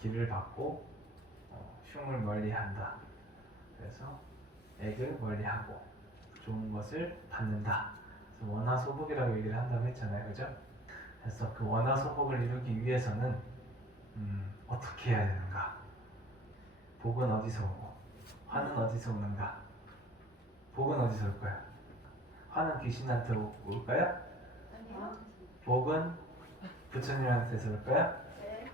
길을 받고 흉을 멀리한다. 그래서 액을 멀리하고 좋은 것을 받는다. 그래서 원하소복이라고 얘기를 한다고 했잖아요, 그죠? 그래서 그 원하소복을 이루기 위해서는 어떻게 해야 되는가? 복은 어디서 오고 화는 어디서 오는가? 복은 어디서 올까요? 화는 귀신한테 올까요? 아니요. 복은 부처님한테서 올까요? 네.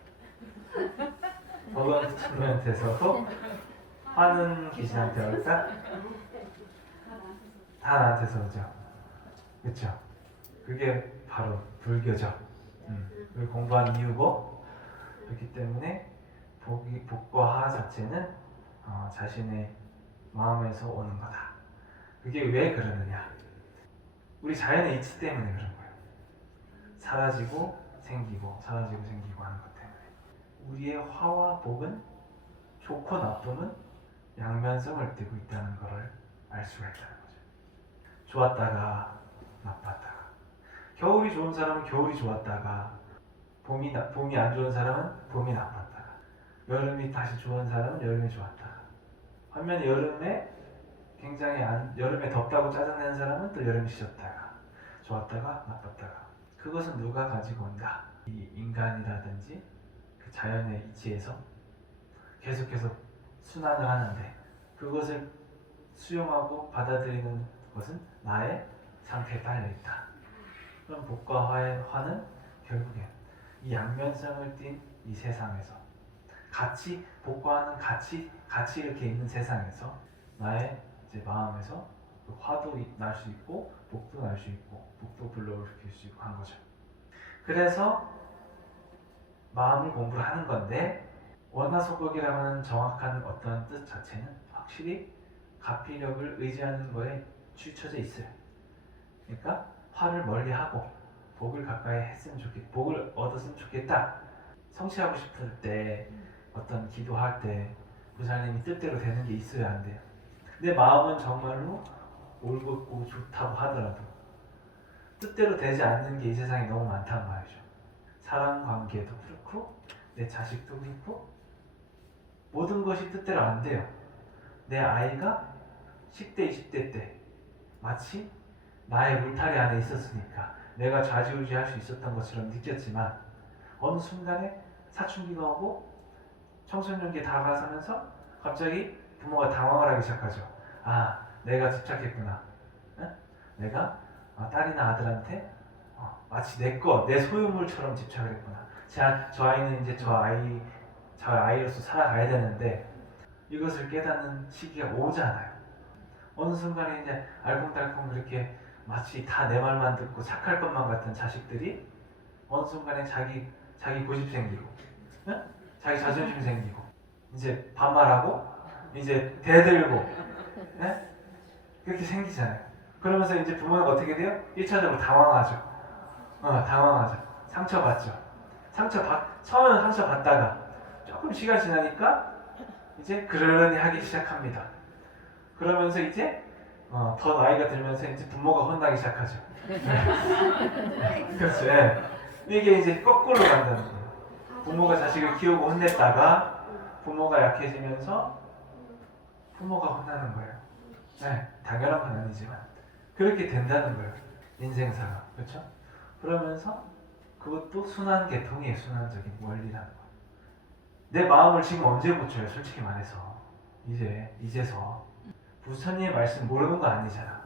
복은 부처님한테서 화는 귀신한테 올까? 다 나한테서 오죠. 그렇죠? 그게 바로 불교죠. 그걸 공부한 이유고, 그렇기 때문에 복과 화 자체는 자신의 마음에서 오는 거다. 그게 왜 그러느냐? 우리 자연의 이치 때문에 그런 거예요. 사라지고 생기고 사라지고 생기고 하는 것 때문에. 우리의 화와 복은, 좋고 나쁨은 양면성을 띠고 있다는 것을 알 수가 있다는 거죠. 좋았다가 나빴다가, 겨울이 좋은 사람은 겨울이 좋았다가, 봄이 안 좋은 사람은 봄이 나빴다가, 여름이 다시 좋은 사람은 여름이 좋았다가, 반면에 여름에 덥다고 짜증내는 사람은 또 여름이 싫었다가, 좋았다가 나빴다가. 그것은 누가 가지고 온다? 이 인간이라든지 그 자연의 이치에서 계속해서 순환을 하는데, 그것을 수용하고 받아들이는 것은 나의 상태에 달려 있다. 그럼 복과 화는 결국엔 이 양면성을 띤 이 세상에서 복과 화는 같이 이렇게 있는 세상에서 나의 이제 마음에서 그 화도 날 수 있고 복도 날 수 있고 복도 불러일으킬 수 있고 한 거죠. 그래서 마음을 공부를 하는 건데, 원하소복이라고 하는 정확한 어떤 뜻 자체는 확실히 가피력을 의지하는 거에 치우쳐져 있어요. 그러니까 화를 멀리하고 복을 가까이 했으면 복을 얻었으면 좋겠다. 성취하고 싶을 때, 어떤 기도할 때 부처님이 뜻대로 되는 게 있어야 안 돼요. 내 마음은 정말로 올곧고 좋다고 하더라도 뜻대로 되지 않는 게 이 세상에 너무 많단 말이죠. 사람 관계도 그렇고 내 자식도 그렇고 모든 것이 뜻대로 안 돼요. 내 아이가 10대, 20대 때 마치 나의 울타리 안에 있었으니까 내가 좌지우지할 수 있었던 것처럼 느꼈지만, 어느 순간에 사춘기가 오고 청소년기에 다가서면서 갑자기 부모가 당황을 하기 시작하죠. 아, 내가 집착했구나. 응? 내가 딸이나 아들한테 마치 내 소유물처럼 집착을 했구나. 저 아이는 이제 저 아이로서 살아가야 되는데, 이것을 깨닫는 시기가 오잖아요. 어느 순간에 이제 알콩달콩 그렇게 마치 다 내 말만 듣고 착할 것만 같은 자식들이 어느 순간에 자기 고집 생기고, 응? 자기 자존심 생기고, 이제 반말하고, 이제 대들고, 네? 그렇게 생기잖아요. 그러면서 이제 부모는 어떻게 돼요? 1차적으로 당황하죠. 당황하죠. 상처받죠. 처음에는 상처받다가 조금 시간 지나니까 이제 그러려니 하기 시작합니다. 그러면서 이제 더 나이가 들면서 이제 부모가 혼나기 시작하죠. 그렇죠. 예. 이게 이제 거꾸로 간다는 거예요. 부모가 자식을 키우고 혼냈다가 부모가 약해지면서 부모가 혼나는 거예요. 네, 당연한 건 아니지만 그렇게 된다는 거예요. 인생사가. 그렇죠? 그러면서 그것도 순환계통이에요. 순환적인 원리라는 거. 내 마음을 지금 언제 고쳐요? 솔직히 말해서 이제서 부처님의 말씀 모르는 거 아니잖아.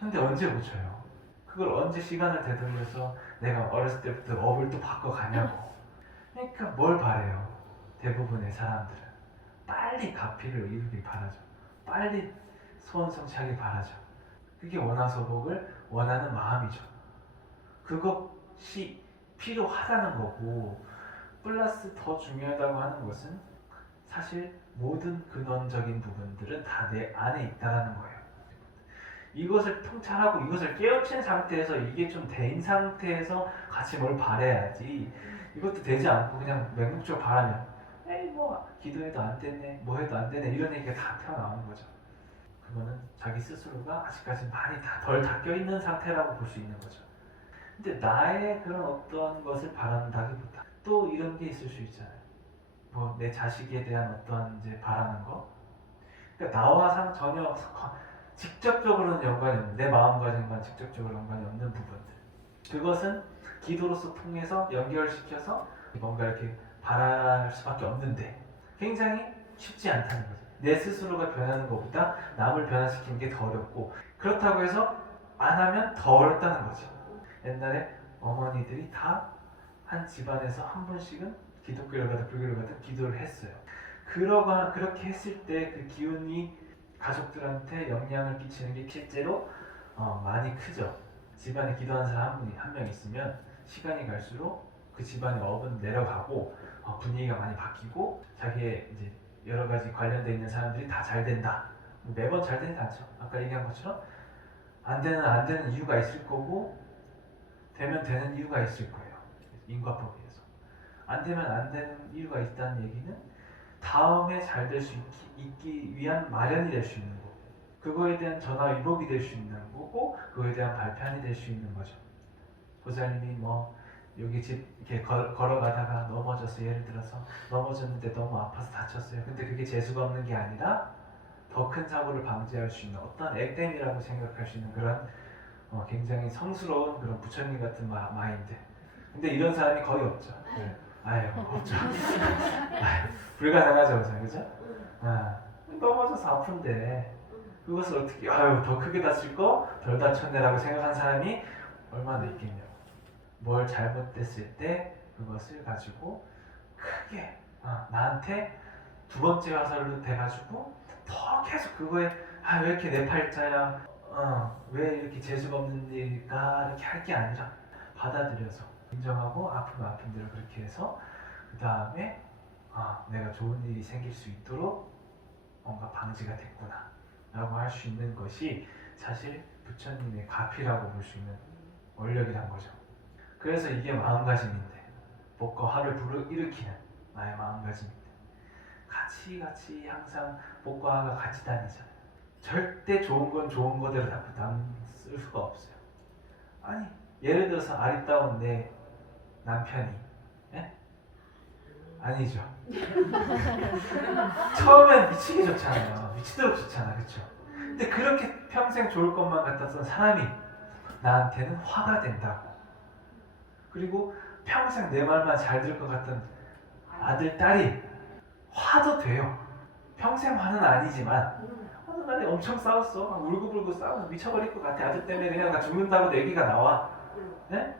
근데 언제 고쳐요? 그걸 언제 시간을 되돌려서 내가 어렸을 때부터 업을 또 바꿔가냐고. 그러니까 뭘 바래요? 대부분의 사람들은 빨리 가피를 이루길 바라죠. 빨리 소원 성취하길 바라죠. 그게 원하소복을 원하는 마음이죠. 그것이 필요하다는 거고, 플러스 더 중요하다고 하는 것은 사실 모든 근원적인 부분들은 다 내 안에 있다는 거예요. 이것을 통찰하고 이것을 깨우친 상태에서, 이게 좀 된 상태에서 같이 뭘 바라야지, 이것도 되지 않고 그냥 맹목적으로 바라면 에이 뭐 기도해도 안 되네, 뭐 해도 안 되네, 이런 얘기가 다 튀어나오는 거죠. 그거는 자기 스스로가 아직까지 많이 덜 닦여있는 상태라고 볼 수 있는 거죠. 근데 나의 그런 어떤 것을 바란다기보다 또 이런 게 있을 수 있잖아요. 뭐 내 자식에 대한 어떠한 이제 바라는 거. 그러니까 나와 전혀 직접적으로는 연관이 없는, 내 마음가짐과 직접적으로 연관이 없는 부분들. 그것은 기도로서 통해서 연결시켜서 뭔가 이렇게 바랄 수밖에 없는데 굉장히 쉽지 않다는 거죠. 내 스스로가 변하는 것보다 남을 변화시키는 게 더 어렵고, 그렇다고 해서 안 하면 더 어렵다는 거죠. 옛날에 어머니들이 다 한 집안에서 한 번씩은 기독교를 가든 불교를 가든 기도를 했어요. 그렇게 했을 때 그 기운이 가족들한테 영향을 끼치는 게 실제로 많이 크죠. 집안에 기도하는 사람 한 명 있으면 시간이 갈수록 그 집안의 업은 내려가고 분위기가 많이 바뀌고 자기의 이제 여러 가지 관련돼 있는 사람들이 다 잘 된다. 매번 잘 되지 않죠. 아까 얘기한 것처럼 안 되는 이유가 있을 거고 되면 되는 이유가 있을 거예요. 인과법에서 안 되면 안 되는 이유가 있다는 얘기는 다음에 잘 될 수 있기 위한 마련이 될 수 있는 거고, 그거에 대한 전화위복이 될 수 있는 거고, 그거에 대한 발판이 될 수 있는 거죠. 보살님이 뭐 여기 집 이렇게 걸어가다가 넘어졌어요. 예를 들어서 넘어졌는데 너무 아파서 다쳤어요. 근데 그게 재수가 없는 게 아니라 더 큰 사고를 방지할 수 있는 어떤 액땜이라고 생각할 수 있는 그런 굉장히 성스러운 그런 부처님 같은 마인드. 근데 이런 사람이 거의 없죠. 네. 아유, 없죠. 아유, 불가능하죠, 그죠? 넘어져서 아픈데 그것을 어떻게 더 크게 다칠 거 덜 다쳤네라고 생각한 사람이 얼마나 있겠냐고. 뭘 잘못됐을 때 그것을 가지고 크게 나한테 두 번째 화살로 돼가지고 더 계속 그거에 왜 이렇게 내 팔자야, 왜 이렇게 재수가 없는 일일까, 이렇게 할 게 아니라 받아들여서 인정하고 아프면 아픈 대로 그렇게 해서 그 다음에 내가 좋은 일이 생길 수 있도록 뭔가 방지가 됐구나 라고 할 수 있는 것이 사실 부처님의 가피라고 볼 수 있는 원력이란 거죠. 그래서 이게 마음가짐인데, 복과 화를 불러일으키는 나의 마음가짐인데, 같이 항상 복과 화가 같이 다니잖아요. 절대 좋은 건 좋은 거대로 쓸 수가 없어요. 아니, 예를 들어서 아리따운 내 남편이 아니죠. 처음엔 미치게 좋잖아요. 미치도록 좋잖아, 그렇죠? 근데 그렇게 평생 좋을 것만 같았던 사람이 나한테는 화가 된다고. 그리고 평생 내 말만 잘 들을 것 같던 아들, 딸이 화도 돼요. 평생 화는 아니지만 어느 날에 엄청 싸웠어. 막 울고불고 싸우고 미쳐버릴 것 같아. 아들 때문에 그냥 나 죽는다고 얘기가 나와. 네?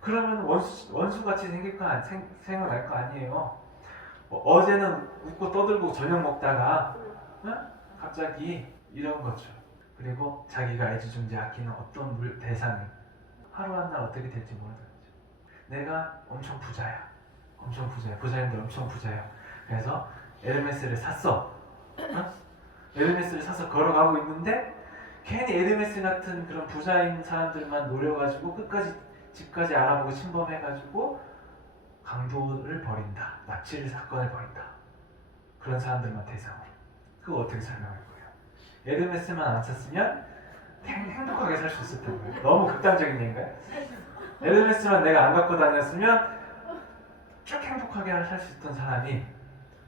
그러면 원수같이 생각날 거 아니에요. 어제는 웃고 떠들고 저녁 먹다가 갑자기 이런 거죠. 그리고 자기가 애지중지 아끼는 어떤 대상이 하루 한 날 어떻게 될지 모르는 거죠. 내가 엄청 부자야. 부자인데 엄청 부자야. 그래서 에르메스를 샀어. 에르메스를 사서 걸어가고 있는데 괜히 에르메스 같은 그런 부자인 사람들만 노려가지고 끝까지 집까지 알아보고 침범해가지고 강도를 벌인다. 납치를 사건을 벌인다. 그런 사람들만 대상으로. 그거 어떻게 설명할 거예요? 에르메스만 안 샀으면 행복하게 살 수 있었던 거예요. 너무 극단적인 얘기인가요? 에르메스만 내가 안 갖고 다녔으면 쭉 행복하게 살 수 있던 사람이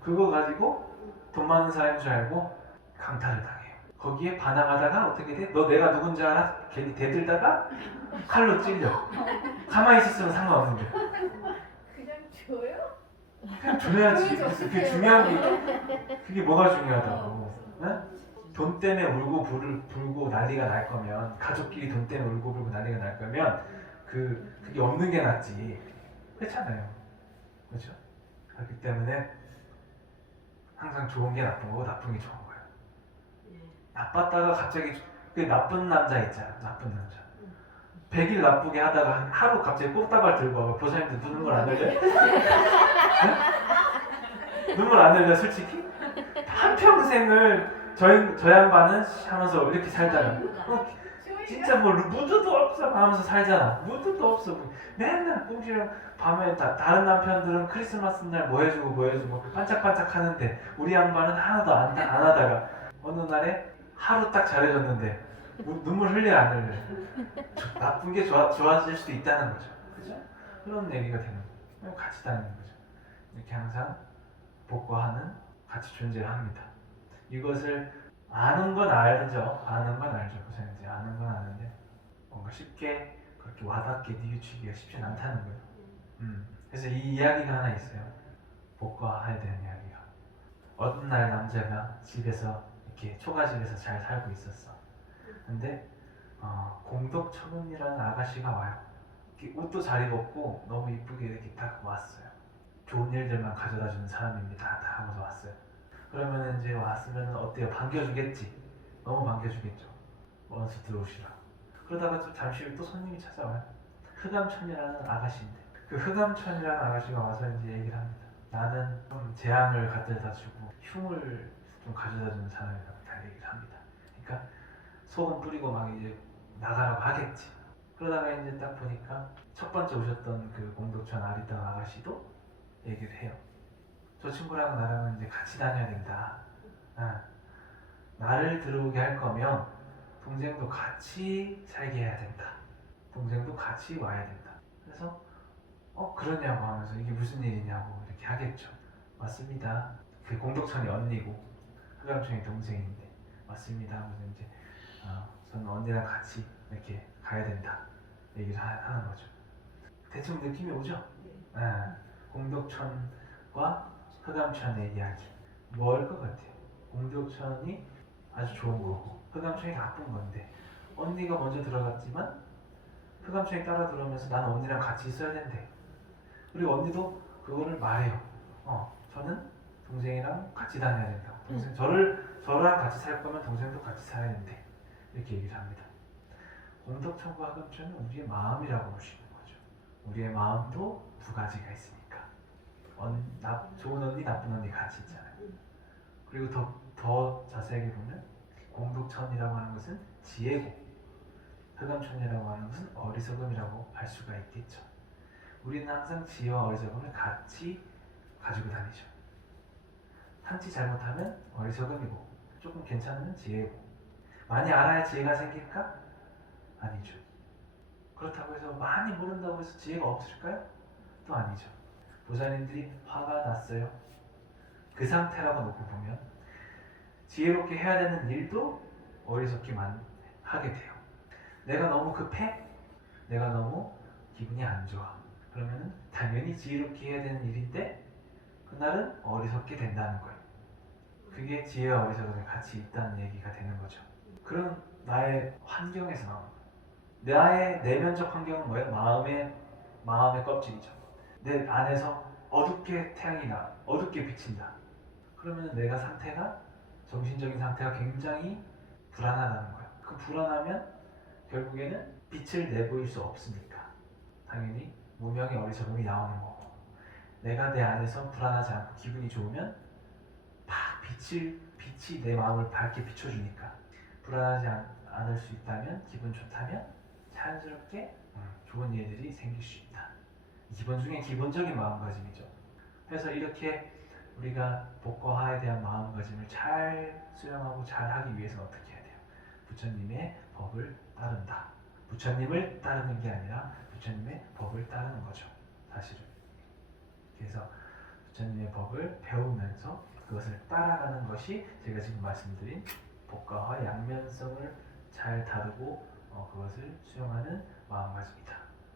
그거 가지고 돈 많은 사람인 줄 알고 강탈을 당해요. 거기에 반항하다가 어떻게 돼? 너 내가 누군지 알아? 괜히 대들다가 칼로 찔려. 가만히 있었으면 상관없는데. 그냥 줘요? 그냥 줘야지. 그게 중요한 게, 그게 뭐가 중요하다고. 네? 돈 때문에 울고 불고 난리가 날 거면, 가족끼리 돈 때문에 울고 불고 난리가 날 거면 그게 없는 게 낫지. 그렇잖아요. 그렇죠? 그렇기 때문에 항상 좋은 게 나쁜 거고 나쁜 게 좋은 거예요. 나빴다가 갑자기 그 나쁜 남자 있잖아. 나쁜 남자. 100일 나쁘게 하다가 하루 갑자기 꽃다발 들고 와서 보살님들 눈물 안 흘려? 눈물 안 흘려 솔직히? 한평생을 저 양반은 하면서 이렇게 살잖아. 진짜 뭐 무드도 없어 하면서 살잖아. 무드도 없어. 맨날 꽁시랑 밤에 다른 남편들은 크리스마스 날 뭐 해주고 반짝반짝 하는데 우리 양반은 하나도 안 하다가 어느 날에 하루 딱 잘해줬는데 눈물 흘려 안 흘려? 나쁜 게 좋아질 수도 있다는 거죠. 그죠? 그런 얘기가 되는 거예요. 같이 다니는 거죠. 이렇게 항상 복과하는 같이 존재를 합니다. 이것을 아는 건 알죠. 아는 건 알죠. 보세요. 아는 건 아는데 뭔가 쉽게 그렇게 와닿게 뉘우치기가 쉽진 않다는 거예요. 그래서 이 이야기가 하나 있어요. 복과해야 되는 이야기가. 어느 날 남자가 집에서 이렇게 초가집에서 잘 살고 있었어. 근데 공덕처분이라는 아가씨가 와요. 이렇게 옷도 잘 입었고 너무 이쁘게 이렇게 딱 왔어요. 좋은 일들만 가져다 주는 사람입니다. 다 하면서 왔어요. 그러면 이제 왔으면 어때요? 반겨주겠지. 너무 반겨주겠죠. 어서 들어오시라. 그러다가 좀 잠시 후에 또 손님이 찾아와요. 흑암천이라는 아가씨인데 그 흑암천이라는 아가씨가 와서 이제 얘기를 합니다. 나는 좀 재앙을 갖다 주고 흉을 좀 가져다 주는 사람이라고 다 얘기를 합니다. 그러니까 소금 뿌리고 막 이제 나가라고 하겠지. 그러다가 이제 딱 보니까 첫 번째 오셨던 그 공덕천 아리따 아가씨도 얘기를 해요. 저 친구랑 나랑은 이제 같이 다녀야 된다. 나를 들어오게 할 거면 동생도 같이 살게 해야 된다. 동생도 같이 와야 된다. 그래서 그러냐고 하면서 이게 무슨 일이냐고 이렇게 하겠죠. 맞습니다. 그 공덕천이 언니고 흑암천이 동생인데 맞습니다 하면서 이제 저는 언니랑 같이 이렇게 가야 된다 얘기를 하는 거죠. 대충 느낌이 오죠? 공덕천과 흑암천의 이야기 뭘 것 같아요? 공덕천이 아주 좋은 거고 흑암천이 나쁜 건데 언니가 먼저 들어갔지만 흑암천이 따라 들어오면서 나는 언니랑 같이 있어야 된대. 그리고 언니도 그거를 말해요. 저는 동생이랑 같이 다녀야 된다. 동생 저랑 같이 살 거면 동생도 같이 살아야 된대. 이렇게 얘기를 합니다. 공덕천과 흑암천은 우리의 마음이라고 볼 수 있는 거죠. 우리의 마음도 두 가지가 있으니까. 좋은 언니, 나쁜 언니 같이 있잖아요. 그리고 더 자세하게 보면 공덕천이라고 하는 것은 지혜고 흑암천이라고 하는 것은 어리석음이라고 할 수가 있겠죠. 우리는 항상 지혜와 어리석음을 같이 가지고 다니죠. 한치 잘못하면 어리석음이고 조금 괜찮으면 지혜고 많이 알아야 지혜가 생길까? 아니죠. 그렇다고 해서 많이 모른다고 해서 지혜가 없을까요? 또 아니죠. 보살님들이 화가 났어요. 그 상태라고 놓고 보면 지혜롭게 해야 되는 일도 어리석기만 하게 돼요. 내가 너무 급해? 내가 너무 기분이 안 좋아. 그러면 당연히 지혜롭게 해야 되는 일인데 그날은 어리석게 된다는 거예요. 그게 지혜와 어리석음이 같이 있다는 얘기가 되는 거죠. 그런 나의 환경에서 나오는 거예요. 나의 내면적 환경은 뭐예요? 마음의 껍질이죠. 내 안에서 어둡게 태양이 나, 어둡게 비친다. 그러면 내가 정신적인 상태가 굉장히 불안하다는 거예요. 그 불안하면 결국에는 빛을 내보일 수 없으니까 당연히 무명의 어리석음이 나오는 거고 내가 내 안에서 불안하지 않고 기분이 좋으면 빛이 내 마음을 밝게 비춰주니까 불안하지 않을 수 있다면 기분 좋다면 자연스럽게 좋은 일들이 생길 수 있다. 기본 중에 기본적인 마음가짐이죠. 그래서 이렇게 우리가 복과화에 대한 마음가짐을 잘 수용하고 잘 하기 위해서 어떻게 해야 돼요? 부처님의 법을 따른다. 부처님을 따르는 게 아니라 부처님의 법을 따르는 거죠. 사실은. 그래서 부처님의 법을 배우면서 그것을 따라가는 것이 제가 지금 말씀드린 복과와 양면성을 잘 다루고 그것을 수용하는 마음가짐이다.